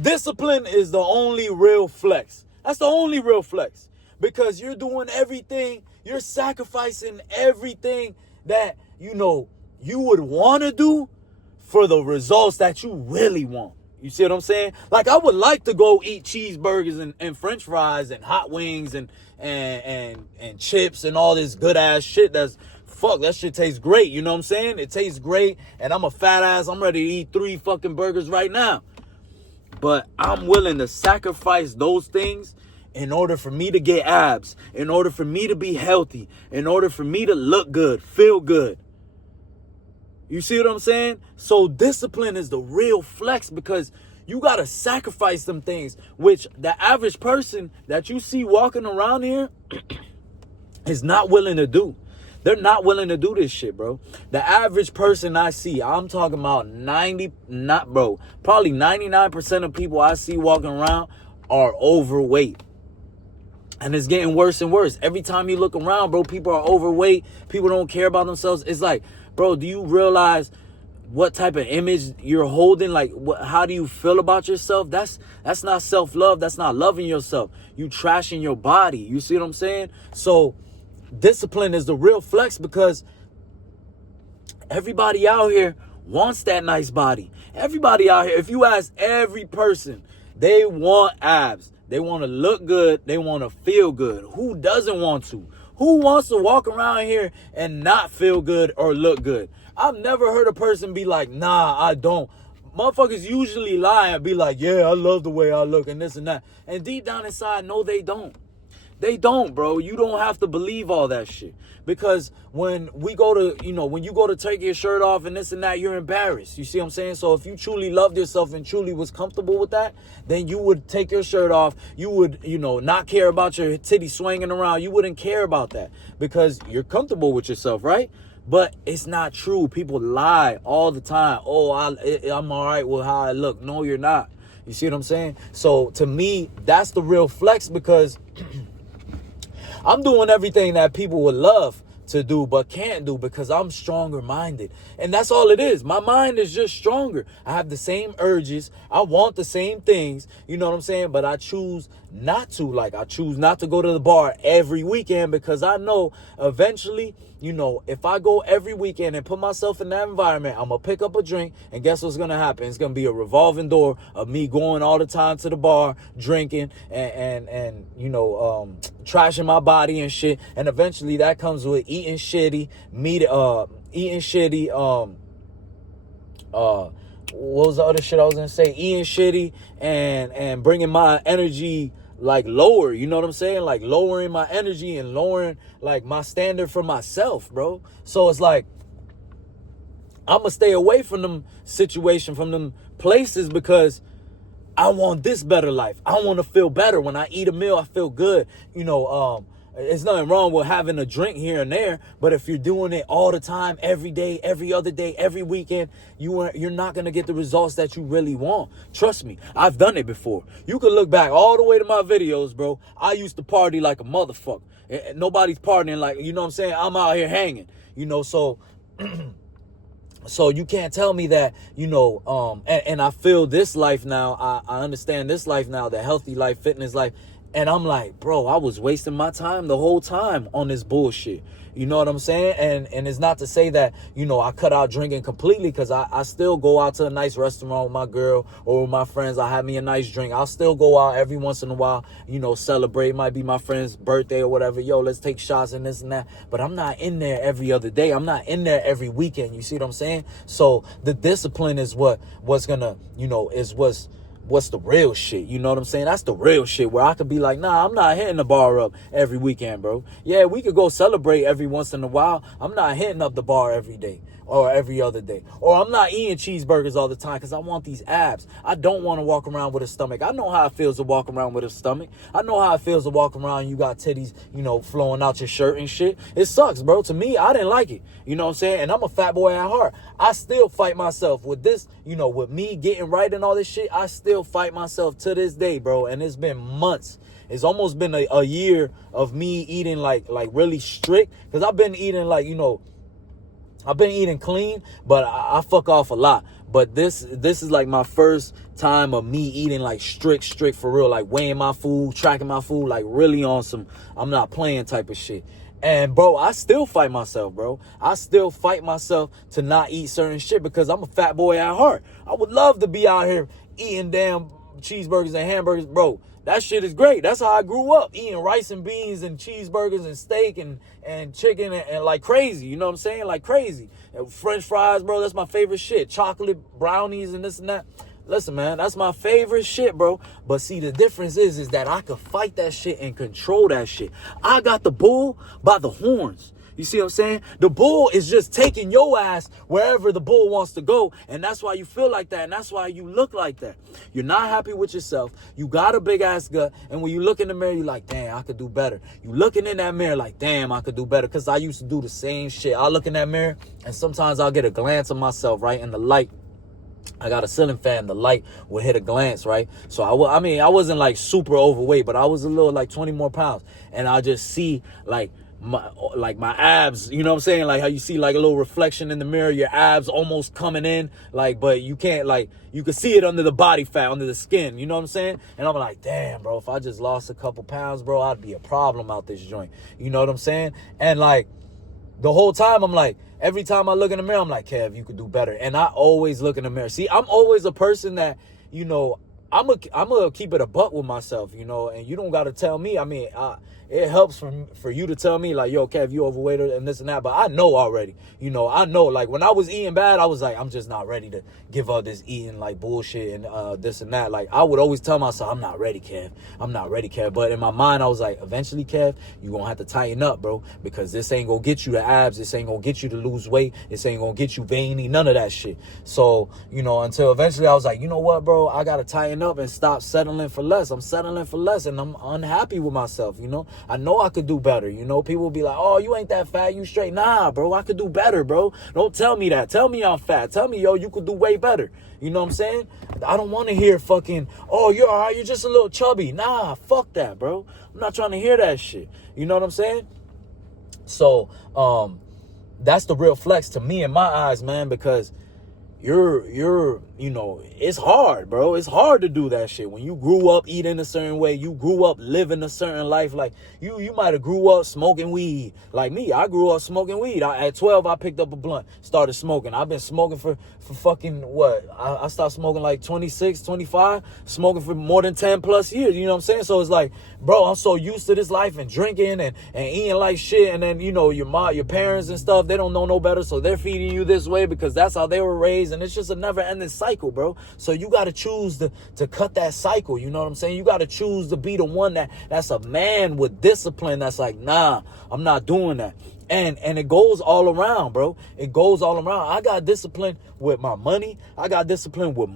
Discipline is the only real flex. That's the only real flex. Because you're doing everything, you're sacrificing everything that, you would want to do for the results that you really want. You see what I'm saying? Like, I would like to go eat cheeseburgers and french fries and hot wings and chips and all this good ass shit that shit tastes great. You know what I'm saying? It tastes great, and I'm a fat ass. I'm ready to eat 3 fucking burgers right now. But I'm willing to sacrifice those things in order for me to get abs, in order for me to be healthy, in order for me to look good, feel good. You see what I'm saying? So discipline is the real flex, because you got to sacrifice some things, which the average person that you see walking around here is not willing to do. They're not willing to do this shit, bro. The average person I see, I'm talking about probably 99% of people I see walking around are overweight. And it's getting worse and worse. Every time you look around, bro, people are overweight. People don't care about themselves. It's like, bro, do you realize what type of image you're holding? Like, how do you feel about yourself? That's not self-love. That's not loving yourself. You trashing your body. You see what I'm saying? So discipline is the real flex, because everybody out here wants that nice body. Everybody out here, if you ask every person, they want abs. They want to look good. They want to feel good. Who doesn't want to? Who wants to walk around here and not feel good or look good? I've never heard a person be like, nah, I don't. Motherfuckers usually lie and be like, yeah, I love the way I look and this and that. And deep down inside, no, they don't. They don't, bro. You don't have to believe all that shit. Because when we go to, when you go to take your shirt off and this and that, you're embarrassed. You see what I'm saying? So if you truly loved yourself and truly was comfortable with that, then you would take your shirt off. You would, not care about your titty swinging around. You wouldn't care about that because you're comfortable with yourself, right? But it's not true. People lie all the time. Oh, I'm all right with how I look. No, you're not. You see what I'm saying? So to me, that's the real flex, because I'm doing everything that people would love to do but can't do, because I'm stronger minded. And that's all it is. My mind is just stronger. I have the same urges. I want the same things. You know what I'm saying? But I choose not to. Like, I choose not to go to the bar every weekend, because I know eventually, if I go every weekend and put myself in that environment, I'm going to pick up a drink, and guess what's going to happen? It's going to be a revolving door of me going all the time to the bar, drinking and trashing my body and shit. And eventually that comes with eating shitty, what was the other shit I was going to say? Eating shitty and bringing my energy like lower, you know what I'm saying? Like lowering my energy and lowering like my standard for myself, bro. So it's like, I'm gonna stay away from them situations, from them places, because I want this better life. I want to feel better. When I eat a meal, I feel good. There's nothing wrong with having a drink here and there, but if you're doing it all the time, every day, every other day, every weekend, you're not going to get the results that you really want. Trust me, I've done it before. You can look back all the way to my videos, bro. I used to party like a motherfucker. Nobody's partying like, you know what I'm saying? I'm out here hanging, so so you can't tell me that, and I feel this life now. I understand this life now, the healthy life, fitness life. And I'm like, bro, I was wasting my time the whole time on this bullshit. You know what I'm saying? And it's not to say that, I cut out drinking completely, because I still go out to a nice restaurant with my girl or with my friends. I have me a nice drink. I'll still go out every once in a while, celebrate. It might be my friend's birthday or whatever. Yo, let's take shots and this and that. But I'm not in there every other day. I'm not in there every weekend. You see what I'm saying? So the discipline is what's gonna, is what's the real shit. You know what I'm saying? That's the real shit, where I could be like, nah, I'm not hitting the bar up every weekend, bro. Yeah, we could go celebrate every once in a while. I'm not hitting up the bar every day or every other day. Or I'm not eating cheeseburgers all the time because I want these abs. I don't want to walk around with a stomach. I know how it feels to walk around with a stomach. I know how it feels to walk around and you got titties, flowing out your shirt and shit. It sucks, bro. To me, I didn't like it. You know what I'm saying? And I'm a fat boy at heart. I still fight myself with this, with me getting right and all this shit. I still fight myself to this day, bro. And it's been months. It's almost been a year of me eating like really strict. Because I've been eating like, I've been eating clean, but I fuck off a lot. But this is like my first time of me eating like strict for real, like weighing my food, tracking my food, like really on some I'm not playing type of shit. And bro, I still fight myself, bro. I still fight myself to not eat certain shit because I'm a fat boy at heart. I would love to be out here eating damn cheeseburgers and hamburgers, bro. That shit is great. That's how I grew up, eating rice and beans and cheeseburgers and steak and chicken and like crazy. You know what I'm saying? Like crazy. And French fries, bro, that's my favorite shit. Chocolate brownies and this and that. Listen, man, that's my favorite shit, bro. But see, the difference is that I could fight that shit and control that shit. I got the bull by the horns. You see what I'm saying? The bull is just taking your ass wherever the bull wants to go. And that's why you feel like that. And that's why you look like that. You're not happy with yourself. You got a big ass gut. And when you look in the mirror, you're like, damn, I could do better. You looking in that mirror like, damn, I could do better. Because I used to do the same shit. I look in that mirror and sometimes I'll get a glance of myself, right? In the light. I got a ceiling fan. The light will hit a glance, right? So I wasn't like super overweight, but I was a little like 20 more pounds. And I just see like my abs, you know what I'm saying? Like how you see like a little reflection in the mirror, your abs almost coming in, like, but you can't, like, you can see it under the body fat, under the skin, you know what I'm saying? And I'm like, damn, bro, if I just lost a couple pounds, bro, I'd be a problem out this joint. You know what I'm saying? And like the whole time I'm like, every time I look in the mirror, I'm like, Kev, you could do better. And I always look in the mirror. See, I'm always a person that, you know, I'm gonna keep it a buck with myself, you know, and you don't got to tell me. I mean, it helps for you to tell me like, yo, Kev, you overweight and this and that. But I know already, you know, I know, like when I was eating bad, I was like, I'm just not ready to give up this eating like bullshit and this and that. Like I would always tell myself, I'm not ready, Kev. I'm not ready, Kev. But in my mind, I was like, eventually, Kev, you're going to have to tighten up, bro, because this ain't going to get you the abs. This ain't going to get you to lose weight. This ain't going to get you veiny, none of that shit. So, you know, until eventually I was like, you know what, bro, I got to tighten up and stop settling for less. I'm settling for less and I'm unhappy with myself, you know. I know I could do better, you know. People be like, oh, you ain't that fat, you straight. Nah, bro, I could do better, bro. Don't tell me that. Tell me I'm fat. Tell me, yo, you could do way better. You know what I'm saying? I don't want to hear fucking, oh, you're all right, you're just a little chubby. Nah, fuck that, bro. I'm not trying to hear that shit. You know what I'm saying? So, that's the real flex to me in my eyes, man, because you're, you know, it's hard, bro. It's hard to do that shit. When you grew up eating a certain way, you grew up living a certain life. Like you might have grew up smoking weed. Like me, I grew up smoking weed. At 12, I picked up a blunt, started smoking. I've been smoking for fucking what? I started smoking like 26, 25, smoking for more than 10 plus years. You know what I'm saying? So it's like, bro, I'm so used to this life and drinking and eating like shit. And then, you know, your parents and stuff, they don't know no better. So they're feeding you this way because that's how they were raised. And it's just a never ending cycle, bro. So you got to choose to cut that cycle. You know what I'm saying? You got to choose to be the one that's a man with discipline. That's like, nah, I'm not doing that. And it goes all around, bro. It goes all around. I got discipline with my money. I got discipline with,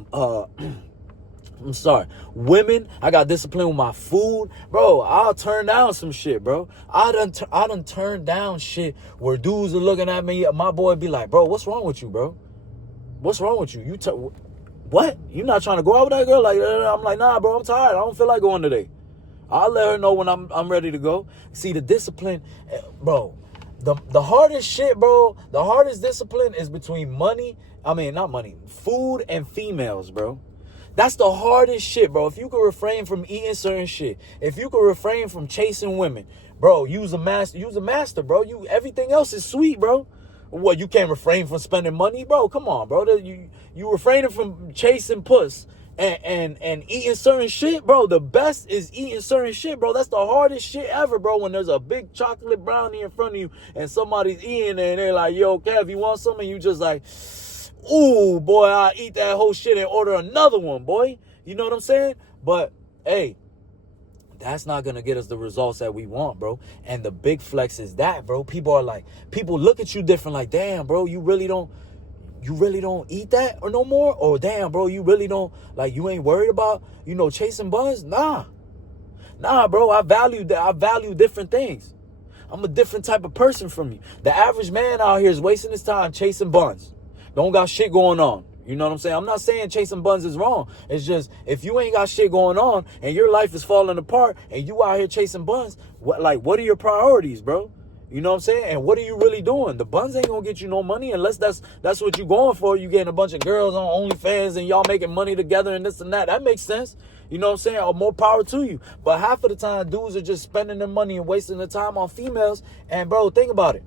women. I got discipline with my food. Bro, I'll turn down some shit, bro. I done turned down shit where dudes are looking at me. My boy be like, bro, what's wrong with you, bro? What's wrong with you? What? You not trying to go out with that girl? Like, I'm like, nah, bro, I'm tired. I don't feel like going today. I'll let her know when I'm ready to go. See, the discipline, bro, the hardest shit, bro, the hardest discipline is between food and females, bro. That's the hardest shit, bro. If you could refrain from eating certain shit, if you could refrain from chasing women, bro, use a master, bro. Everything else is sweet, bro. What, you can't refrain from spending money? Bro, come on, bro. You refraining from chasing puss and eating certain shit, bro. The best is eating certain shit, bro. That's the hardest shit ever, bro. When there's a big chocolate brownie in front of you and somebody's eating it and they're like, yo, Kev, you want something? You just like, ooh, boy, I'll eat that whole shit and order another one, boy. You know what I'm saying? But, hey, that's not going to get us the results that we want, bro. And the big flex is that, bro. People look at you different like, damn, bro, you really don't eat that or no more? Or damn, bro, you really don't, like, you ain't worried about, you know, chasing buns? Nah, bro, I value different things. I'm a different type of person from you. The average man out here is wasting his time chasing buns. Don't got shit going on. You know what I'm saying? I'm not saying chasing buns is wrong. It's just, if you ain't got shit going on and your life is falling apart and you out here chasing buns, what are your priorities, bro? You know what I'm saying? And what are you really doing? The buns ain't gonna get you no money unless that's what you're going for. You getting a bunch of girls on OnlyFans and y'all making money together and this and that. That makes sense. You know what I'm saying? Or more power to you. But half of the time, dudes are just spending their money and wasting their time on females. And bro, think about it.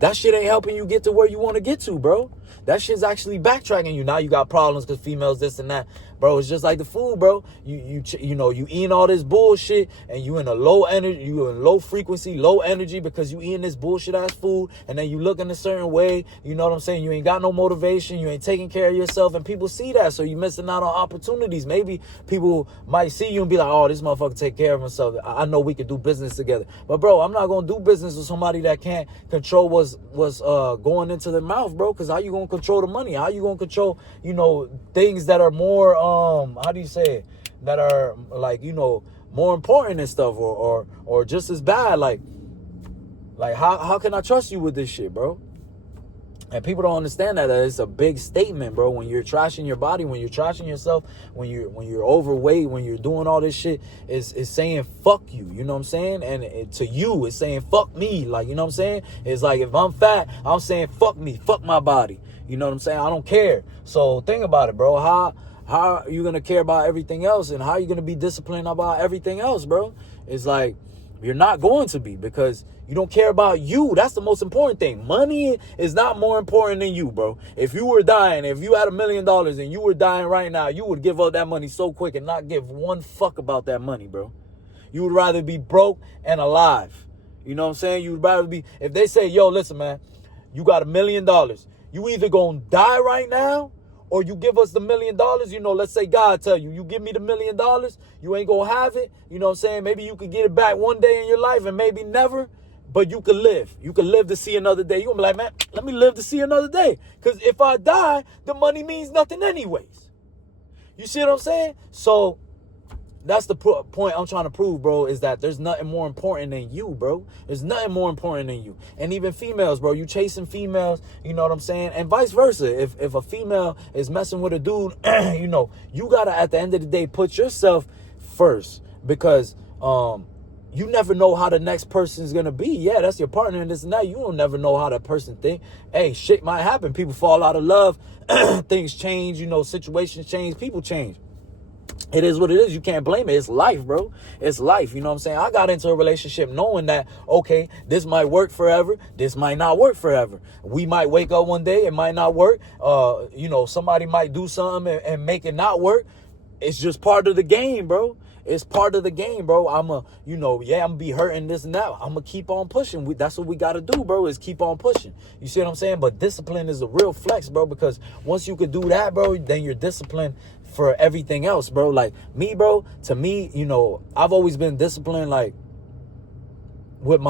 That shit ain't helping you get to where you want to get to, bro. That shit's actually backtracking you. Now you got problems because females this and that. Bro, it's just like the food, bro. You eating all this bullshit and you in a low energy, you in low frequency, low energy because you eating this bullshit ass food and then you looking a certain way. You know what I'm saying? You ain't got no motivation. You ain't taking care of yourself and people see that. So you missing out on opportunities. Maybe people might see you and be like, oh, this motherfucker take care of himself. I know we could do business together. But bro, I'm not going to do business with somebody that can't control what's going into their mouth, bro. Because how you going to control the money? How you going to control, things that are more, how do you say it? That are like, more important and stuff or just as bad. Like how can I trust you with this shit, bro? And people don't understand that it's a big statement, bro. When you're trashing your body, when you're trashing yourself, when you're overweight, when you're doing all this shit, it's saying fuck you. You know what I'm saying? And to you, it's saying fuck me. Like, you know what I'm saying? It's like if I'm fat, I'm saying fuck me, fuck my body. You know what I'm saying? I don't care. So think about it, bro. How are you gonna care about everything else, and how are you gonna be disciplined about everything else, bro? It's like you're not going to be, because you don't care about you. That's the most important thing. Money is not more important than you, bro. If you were dying, if you had $1 million and you were dying right now, you would give up that money so quick and not give one fuck about that money, bro. You would rather be broke and alive. You know what I'm saying? You would rather be, if they say, yo, listen, man, you got $1 million. You either gonna die right now or you give us the $1 million. Let's say God tell you give me the $1 million, you ain't gonna have it. You know what I'm saying? Maybe you could get it back one day in your life and maybe never, but you could live. You could live to see another day. You're gonna be like, man, let me live to see another day. Because if I die, the money means nothing anyways. You see what I'm saying? So that's the point I'm trying to prove, bro, is that there's nothing more important than you, bro. There's nothing more important than you. And even females, bro, you chasing females, you know what I'm saying? And vice versa. If a female is messing with a dude, you got to, at the end of the day, put yourself first, because you never know how the next person is going to be. Yeah, that's your partner and this and that. You don't never know how that person think. Hey, shit might happen. People fall out of love. Things change, situations change. People change. It is what it is. You can't blame it. It's life, bro. It's life. You know what I'm saying? I got into a relationship knowing that, okay, this might work forever. This might not work forever. We might wake up one day. It might not work. Somebody might do something and make it not work. It's just part of the game, bro. It's part of the game, bro. I'm gonna be hurting this and that. I'm gonna keep on pushing. That's what we gotta do, bro, is keep on pushing. You see what I'm saying? But discipline is a real flex, bro, because once you could do that, bro, then you're disciplined for everything else, bro. Like me, bro, to me, I've always been disciplined, like with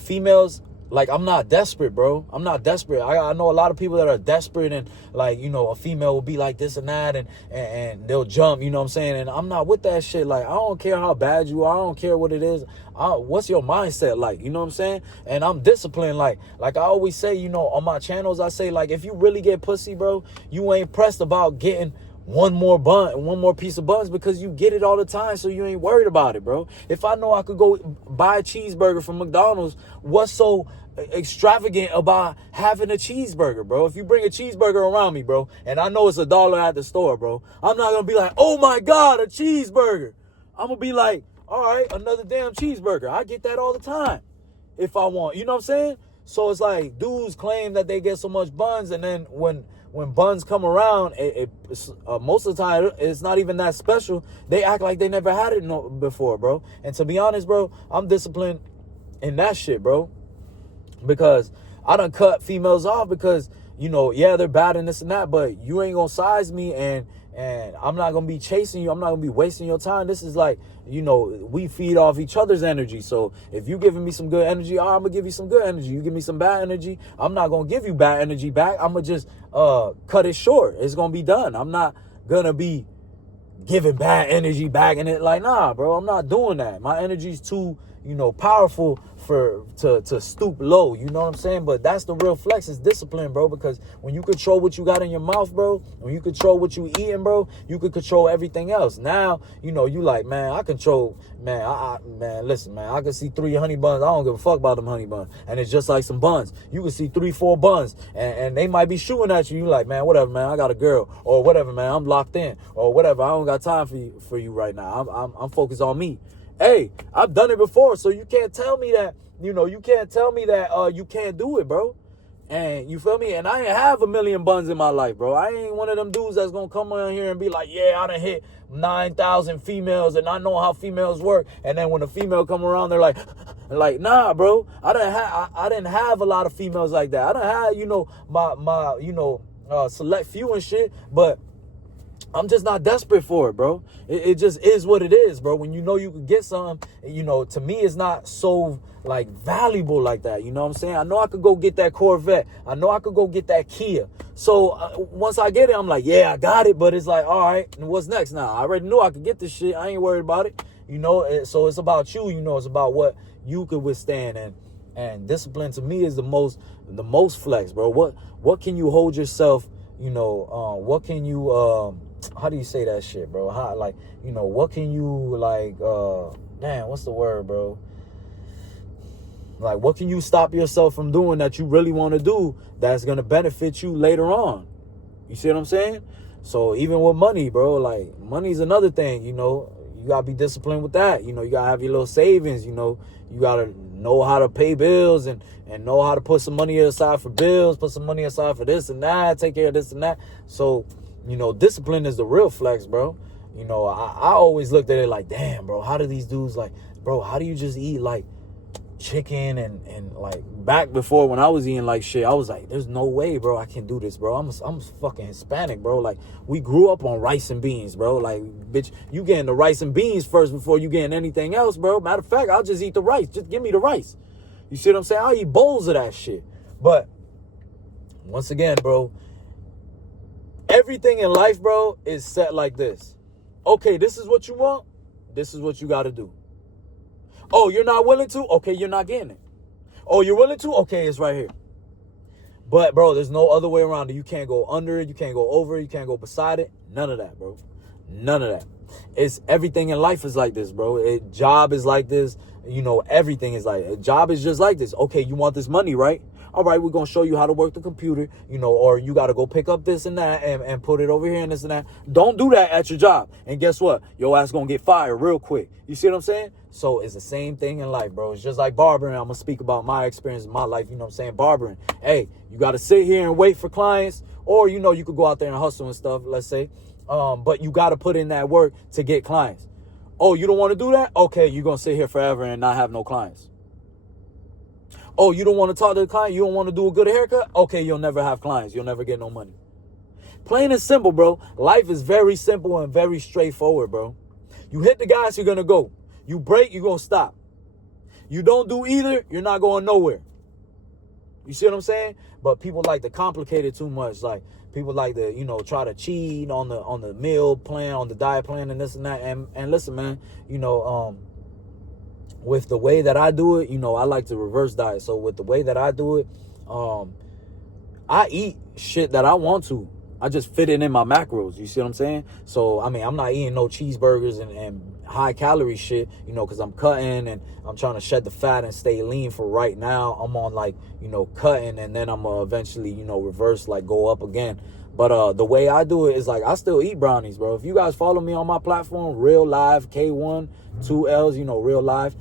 females. Like, I'm not desperate, bro. I'm not desperate. I know a lot of people that are desperate and, like, a female will be like this and that and they'll jump, you know what I'm saying? And I'm not with that shit. Like, I don't care how bad you are. I don't care what it is. What's your mindset like? You know what I'm saying? And I'm disciplined. Like I always say, on my channels, I say, like, if you really get pussy, bro, you ain't pressed about getting one more piece of buns, because you get it all the time, so you ain't worried about it, bro. If I know I could go buy a cheeseburger from McDonald's, what's so extravagant about having a cheeseburger, bro? If you bring a cheeseburger around me, bro, and I know it's $1 at the store, bro, I'm not gonna be like, oh my God, a cheeseburger. I'm gonna be like, all right, another damn cheeseburger. I get that all the time if I want. You know what I'm saying? So it's like dudes claim that they get so much buns, and then when buns come around, most of the time it's not even that special. They act like they never had it before, bro. And to be honest, bro, I'm disciplined in that shit, bro, because I done cut females off because, they're bad and this and that, but you ain't gonna size me, and I'm not gonna be chasing you. I'm not gonna be wasting your time. This is like, we feed off each other's energy. So if you giving me some good energy, I'm gonna give you some good energy. You give me some bad energy, I'm not gonna give you bad energy back. I'm gonna just cut it short. It's gonna be done. I'm not gonna be giving bad energy back and it like, nah, bro, I'm not doing that. My energy's too powerful to stoop low. You know what I'm saying? But that's the real flex, is discipline, bro. Because when you control what you got in your mouth, bro, when you control what you eating, bro, you can control everything else. Now, you like, man, I control, man, man, listen, man, I can see 3 honey buns. I don't give a fuck about them honey buns. And it's just like some buns. You can see 3, 4 buns, and they might be shooting at you. You like, man, whatever, man, I got a girl, or whatever, man, I'm locked in, or whatever. I don't got time for you right now. I'm focused on me. Hey, I've done it before, so you can't tell me that, you can't tell me that you can't do it, bro. And you feel me? And I ain't have a million buns in my life, bro. I ain't one of them dudes that's gonna come on here and be like, yeah, I done hit 9,000 females and I know how females work. And then when a female come around, they're like, nah, bro. I didn't have a lot of females like that. I done had, my select few and shit, but I'm just not desperate for it, bro. It just is what it is, bro. When you can get something, to me, it's not so, like, valuable like that. You know what I'm saying? I know I could go get that Corvette. I know I could go get that Kia. So once I get it, I'm like, yeah, I got it. But it's like, all right, and what's next now? I already knew I could get this shit. I ain't worried about it. So it's about you. It's about what you could withstand. And discipline to me is the most flex, bro. What can you hold yourself, what can you, how do you say that shit, bro? How, like, what can you, like, damn, what's the word, bro? Like, what can you stop yourself from doing that you really want to do that's going to benefit you later on? You see what I'm saying? So even with money, bro, like, money's another thing, you got to be disciplined with that. You got to have your little savings, you got to know how to pay bills and know how to put some money aside for bills, put some money aside for this and that, take care of this and that. So, discipline is the real flex, bro. I always looked at it like, damn, bro, how do these dudes, like, bro, how do you just eat, like, chicken and like, back before when I was eating like shit, I was like, there's no way, bro, I can do this, bro. I'm fucking Hispanic, bro. Like, we grew up on rice and beans, bro. Like, bitch, you getting the rice and beans first before you getting anything else, bro. Matter of fact, I'll just eat the rice. Just give me the rice. You see what I'm saying? I'll eat bowls of that shit. But once again, bro, everything in life, bro, is set like this. Okay, this is what you want. This is what you got to do. Oh, you're not willing to? Okay, you're not getting it. Oh, you're willing to? Okay, it's right here. But, bro, there's no other way around it. You can't go under it. You can't go over it. You can't go beside it. None of that, bro. None of that. It's everything in life is like this, bro. Job is like this. Everything is like, a job is just like this. Okay, you want this money, right? All right, we're going to show you how to work the computer, or you got to go pick up this and that and put it over here and this and that. Don't do that at your job. And guess what? Your ass going to get fired real quick. You see what I'm saying? So it's the same thing in life, bro. It's just like barbering. I'm going to speak about my experience in my life. You know what I'm saying? Barbering. Hey, you got to sit here and wait for clients, or, you could go out there and hustle and stuff, let's say. But you got to put in that work to get clients. Oh, you don't want to do that? Okay, you're going to sit here forever and not have no clients. Oh, you don't want to talk to the client? You don't want to do a good haircut? Okay, you'll never have clients. You'll never get no money. Plain and simple, bro. Life is very simple and very straightforward, bro. You hit the gas, you're going to go. You brake, you're going to stop. You don't do either, you're not going nowhere. You see what I'm saying? But people like to complicate it too much. Like, people like to, try to cheat on the meal plan, on the diet plan and this and that. And listen, man, with the way that I do it, I like to reverse diet. So with the way that I do it, I eat shit that I want to. I just fit it in my macros. You see what I'm saying? So, I mean, I'm not eating no cheeseburgers and high calorie shit, because I'm cutting and I'm trying to shed the fat and stay lean for right now. I'm on like, cutting, and then I'm gonna eventually, reverse, like go up again. But the way I do it is like, I still eat brownies, bro. If you guys follow me on my platform, Real Live K1, 2 L's, Real Live,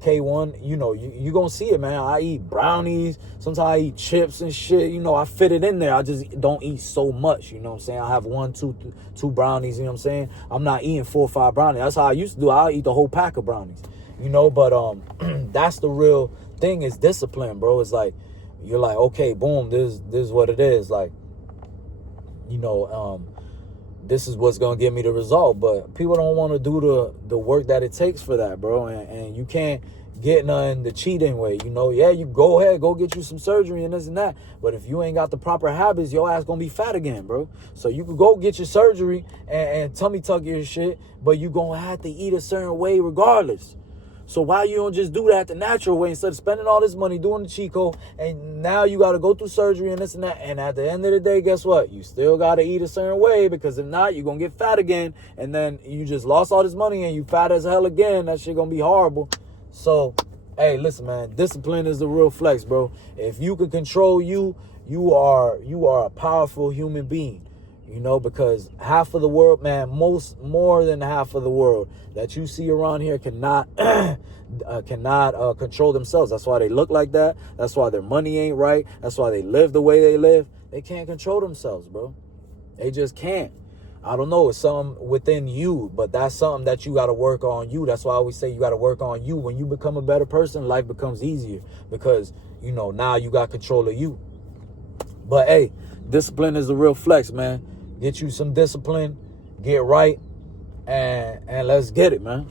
K1, you gonna see it, man. I eat brownies. Sometimes I eat chips and shit. I fit it in there. I just don't eat so much. You know what I'm saying? I have 1, 2 brownies. You know what I'm saying? I'm not eating 4 or 5 brownies. That's how I used to do. I'll eat the whole pack of brownies. But that's the real thing, is discipline, bro. It's like, you're like, okay, boom, this is what it is. Like, this is what's going to give me the result. But people don't want to do the work that it takes for that, bro. And you can't get nothing the cheating way. Yeah, you go ahead, go get you some surgery and this and that. But if you ain't got the proper habits, your ass going to be fat again, bro. So you could go get your surgery and tummy tuck your shit, but you going to have to eat a certain way regardless. So why you don't just do that the natural way instead of spending all this money doing the cheat code, and now you got to go through surgery and this and that. And at the end of the day, guess what? You still got to eat a certain way, because if not, you're going to get fat again. And then you just lost all this money and you fat as hell again. That shit going to be horrible. So, hey, listen, man, discipline is the real flex, bro. If you can control you, you are a powerful human being. You know, because half of the world, man, more than half of the world that you see around here cannot control themselves. That's why they look like that. That's why their money ain't right. That's why they live the way they live. They can't control themselves, bro. They just can't. I don't know. It's something within you, but that's something that you got to work on you. That's why I always say you got to work on you. When you become a better person, life becomes easier because, you know, now you got control of you. But hey, discipline is the real flex, man. Get you some discipline, get right, and let's get it, man.